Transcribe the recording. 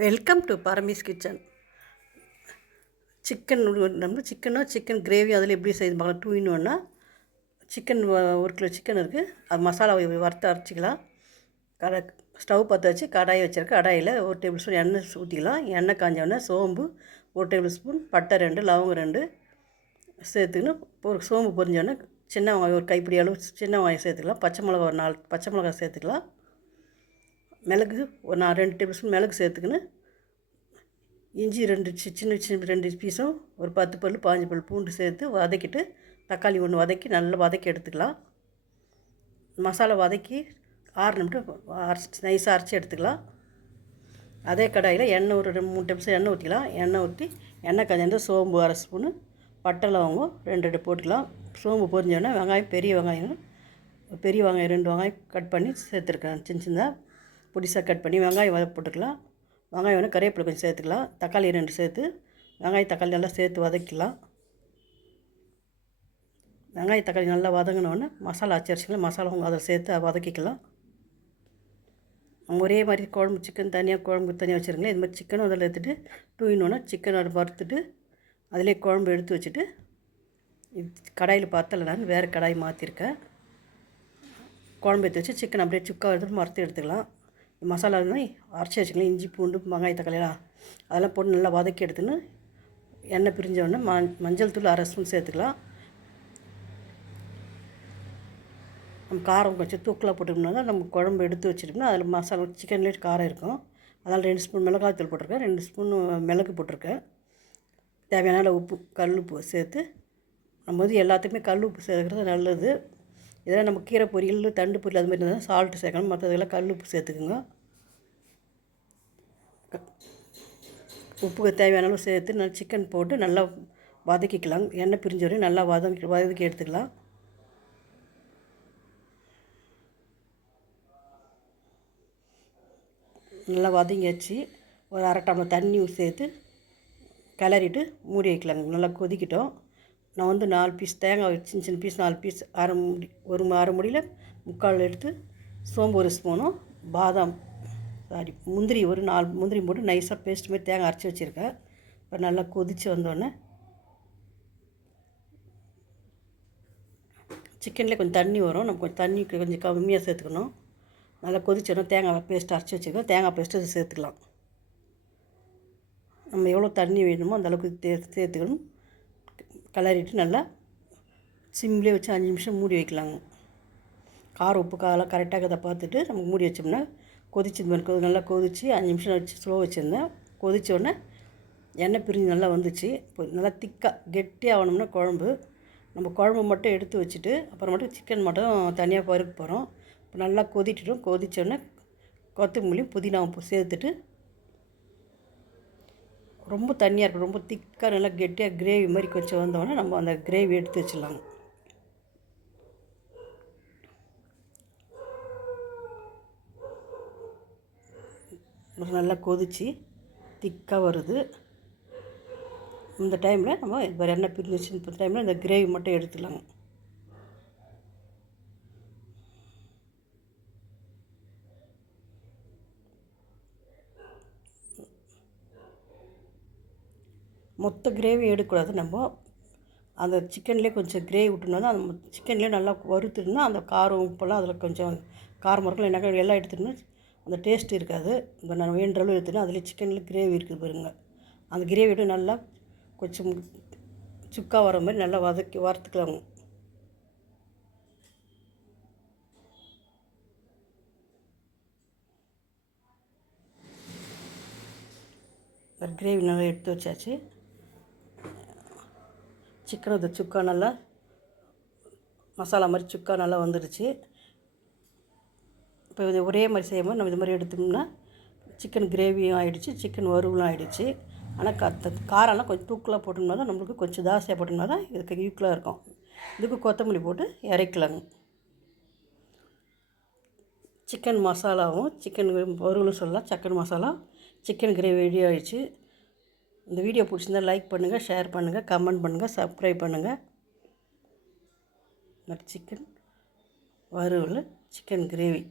Welcome to Parami's kitchen chicken நம்ம சிக்கனோ chicken gravy அதில் எப்படி செய்யணும் பார்க்கலாம். டூ இன் ஒன்னா சிக்கன் ஒரு கிலோ சிக்கன் இருக்குது அது மசாலா வறுத்து அரைச்சிக்கலாம். கடை ஸ்டவ் பற்ற வச்சு கடாயை வச்சுருக்கேன் கடாயில் ஒரு டேபிள் ஸ்பூன் எண்ணெய் ஊற்றிக்கலாம் எண்ணெய் காஞ்சோடனே சோம்பு ஒரு டேபிள் ஸ்பூன் பட்டை ரெண்டு லவங்கம் ரெண்டு சேர்த்துக்கின்னு ஒரு சோம்பு பொரிஞ்சோடனே சின்ன வெங்காயம் ஒரு கைப்பிடி அளவு சின்ன வெங்காயம் சேர்த்துக்கலாம். பச்சை மிளகா ஒரு நாலு பச்சை மிளகா சேர்த்துக்கலாம். மிளகு ஒரு நான் ரெண்டு டேபிள் ஸ்பூன் மிளகு சேர்த்துக்கின்னு இஞ்சி ரெண்டு சி- சின்ன சின்ன ரெண்டு பீஸும் ஒரு பத்து பல் பாஞ்சு பல் பூண்டு சேர்த்து வதக்கிட்டு தக்காளி ஒன்று வதக்கி நல்லா வதக்கி எடுத்துக்கலாம். மசாலா வதக்கி ஆறு நிமிடம் அரைச்சி நைஸாக அரைச்சி எடுத்துக்கலாம். அதே கடாயில் எண்ணெய் ஒரு ரெண்டு மூணு டேபிள் எண்ணெய் ஊற்றிக்கலாம் எண்ணெய் ஊற்றி எண்ணெய் காய்ஞ்சா சோம்பு அரை ஸ்பூனு பட்டை லவங்கம் ரெண்டு ரெண்டு போட்டுக்கலாம். சோம்பு பொரிஞ்சோடனே வெங்காயம் பெரிய வெங்காயம் பெரிய வெங்காயம் ரெண்டு வெங்காயம் கட் பண்ணி சேர்த்துருக்கேன் சின்ன சின்னதாக பொடிசாக கட் பண்ணி வெங்காயம் வதக்க போட்டுக்கலாம். வெங்காயம் வேணும் கறிவேப்பிலை கொஞ்சம் சேர்த்துக்கலாம். தக்காளி ரெண்டு சேர்த்து வெங்காயம் தக்காளி நல்லா சேர்த்து வதக்கிக்கலாம். வெங்காயம் தக்காளி நல்லா வதங்கினோடனே மசாலா அச்சரிச்சிக்கலாம் மசாலா அதில் சேர்த்து வதக்கிக்கலாம். ஒரே மாதிரி குழம்பு சிக்கன் தனியாக குழம்பு தனியாக வச்சுருங்களேன் இது மாதிரி சிக்கனும் அதில் எடுத்துகிட்டு டூ இன்னொன்று சிக்கன் அதை வறுத்துட்டு அதிலே குழம்பு எடுத்து வச்சுட்டு இது கடாயில் பார்த்தல நான் வேறு கடாய் மாற்றிருக்கேன் குழம்பு எடுத்து வச்சு சிக்கன் அப்படியே சுக்கா எடுத்து மறுத்து எடுத்துக்கலாம். மசாலா இருந்தால் அரைச்சி வச்சுக்கலாம். இஞ்சி பூண்டு வெங்காய தக்காளியெல்லாம் அதெல்லாம் போட்டு நல்லா வதக்கி எடுத்துன்னு எண்ணெய் பிரிஞ்ச உடனே ம மஞ்சள் தூள் அரை ஸ்பூன் சேர்த்துக்கலாம். நம்ம காரம் கொஞ்சம் தூக்கலாக போட்டுக்கணும்னா நம்ம குழம்பு எடுத்து வச்சுட்டோம்னா அதில் மசாலா சிக்கன்லேயே காரம் இருக்கும். அதனால் ரெண்டு ஸ்பூன் மிளகாய் தூள் போட்டிருக்கேன். ரெண்டு ஸ்பூன் மிளகு போட்டிருக்கேன். தேவையான உப்பு கல் உப்பு சேர்த்து நம்ம வந்து எல்லாத்துக்குமே கல் உப்பு சேர்க்குறது நல்லது. இதெல்லாம் நம்ம கீரை பொரியல் தண்டு பொரியல் அது மாதிரி இருந்தால் சால்ட்டு சேர்க்கணும் மற்றதெல்லாம் கல் உப்பு சேர்த்துக்குங்க. உப்புக்கு தேவையான அளவு சேர்த்து நல்லா சிக்கன் போட்டு நல்லா வதக்கிக்கலாம். எண்ணெய் பிரிஞ்ச வரையும் நல்லா வதக்கி வதக்கி எடுத்துக்கலாம். நல்லா வதங்கி வச்சு ஒரு அரை டம்ளர் தண்ணி சேர்த்து கிளறிட்டு மூடி வைக்கலாங்க. நல்லா கொதிக்கிட்டோம். நான் வந்து நாலு பீஸ் தேங்காய் சின்ன சின்ன பீஸ் நாலு பீஸ் அரை முடி ஒரு அரை முடியில் முக்கால் எடுத்து சோம்பு ஒரு ஸ்பூனும் பாதாம் சாரி முந்திரி ஒரு நாலு முந்திரி போட்டு நைஸாக பேஸ்ட் மாதிரி தேங்காய் அரைச்சி வச்சுருக்கேன். இப்போ நல்லா கொதித்து வந்தோடனே சிக்கனில் கொஞ்சம் தண்ணி வரும். நம்ம கொஞ்சம் தண்ணி கொஞ்சம் கம்மியாக சேர்த்துக்கணும். நல்லா கொதிச்சோன்னா தேங்காய் பேஸ்ட் அரைச்சி வச்சுருக்கோம். தேங்காய் பேஸ்ட்டு சேர்த்துக்கலாம். நம்ம எவ்வளோ தண்ணி வேணுமோ அந்தளவுக்கு தே சேர்த்துக்கணும். கிளறிட்டு நல்லா சிம்லேயே வச்சு அஞ்சு நிமிஷம் மூடி வைக்கலாங்க. காரம் உப்பு காலம் கரெக்டாக அதை பார்த்துட்டு நம்ம மூடி வச்சோம்னா கொதிச்சு மாதிரி நல்லா கொதிச்சு அஞ்சு நிமிஷம் வச்சு ஸ்லோ வச்சுருந்தேன். கொதிச்ச உடனே எண்ணெய் பிரிஞ்சு நல்லா வந்துச்சு. இப்போ நல்லா திக்காக கெட்டியாக ஆகணும்னா குழம்பு. நம்ம குழம்பு மட்டும் எடுத்து வச்சுட்டு அப்புறம் மட்டும் சிக்கன் மட்டும் தனியாக பருக்க போகிறோம் இப்போ நல்லா கொதிட்டுட்டோம் கொதிச்சோடனே கொத்தமல்லி புதினாவும் சேர்த்துட்டு ரொம்ப தண்ணியாக இருக்கும் ரொம்ப திக்காக நல்லா கெட்டியாக கிரேவி மாதிரி கொஞ்சம் வந்தோடனே நம்ம அந்த கிரேவி எடுத்து வச்சிடலாங்க நல்லா கொதிச்சு திக்காக வருது. இந்த டைமில் நம்ம வேறு எண்ணெய் பிரிஞ்சிச்சு இந்த டைமில் இந்த கிரேவி மட்டும் எடுத்துடலாங்க மொத்த கிரேவி எடுக்கக்கூடாது நம்ம. அந்த சிக்கன்லேயே கொஞ்சம் கிரேவி விட்டுனோன்னா அந்த சிக்கன்லேயே நல்லா வறுத்துருந்தா அந்த காரம் உப்பெல்லாம் அதில் கொஞ்சம் காரம் இருக்கும் என்ன எல்லாம் எடுத்துட்டோம்னா அந்த டேஸ்ட் இருக்காது. இப்போ நான் வேண்டளவு அளவு எடுத்துனா அதில் சிக்கனில் கிரேவி இருக்குது பாருங்க. அந்த கிரேவியோட நல்லா கொஞ்சம் சுக்கா வர மாதிரி நல்லா வதக்கி வறுத்துக்கலாம். கிரேவி நல்லா எடுத்து வச்சாச்சு. சிக்கன் அது சுக்கா நல்லா மசாலா மாதிரி சுக்கா நல்லா வந்துடுச்சு இப்போ இது ஒரே மாதிரி செய்யும்போது நம்ம இது மாதிரி எடுத்தோம்னா சிக்கன் கிரேவியும் ஆகிடுச்சு சிக்கன் வறுவலும் ஆகிடுச்சு ஆனால் கத்த காரம்லாம் கொஞ்சம் தூக்கலாக போட்டோம்னா தான் நம்மளுக்கு கொஞ்சம் தாசையாக போட்டோம்னா தான் இதுக்கு ஈக்குவலாக இருக்கும். இதுக்கு கொத்தமல்லி போட்டு இறக்கலாங்க. சிக்கன் மசாலாவும் சிக்கன் வறுவலும் சொல்லலாம் chicken masala chicken gravy ready ஆகிடுச்சு இந்த வீடியோ பிடிச்சிருந்தா லைக் பண்ணுங்கள் ஷேர் பண்ணுங்கள் கமெண்ட் பண்ணுங்கள் சப்ஸ்கிரைப் பண்ணுங்கள் சிக்கன் வறுவல் சிக்கன் கிரேவி.